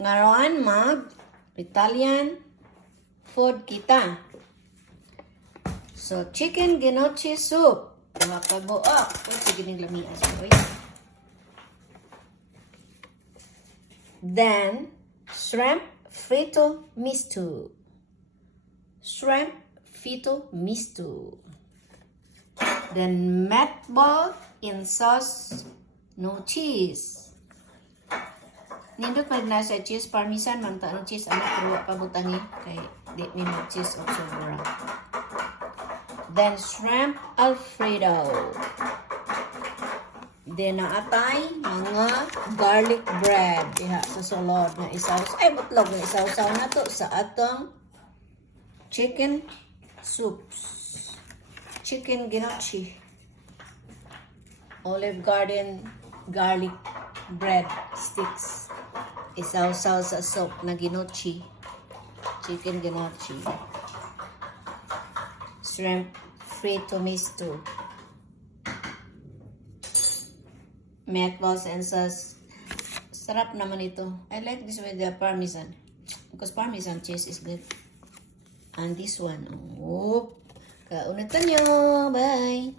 ngaron mag-Italian food kita. So, chicken gnocchi soup. Mga kabuok. Sige ning lamian. Then, shrimp fritto misto. Shrimp fritto misto. Then, meatball in sauce, no cheese. Nindot mag nasa cheese, parmesan, mangta no cheese, ano, pero pabutangi, kay di mi mag-cheese o sobra. Then, shrimp alfredo. Then, naatay, mga garlic bread. Diha, sa sulod na isaw. Ay, butlog na isaw-saw na to sa atong chicken soups. Chicken gnocchi. Olive Garden garlic bread sticks. Isaw-saw sa soup na gnocchi. Chicken gnocchi. Shrimp fritto misto. Meatballs and sauce. Sarap naman ito. I like this with the parmesan. Because parmesan cheese is good. And this one. Oh. Kaunatan nyo. Bye.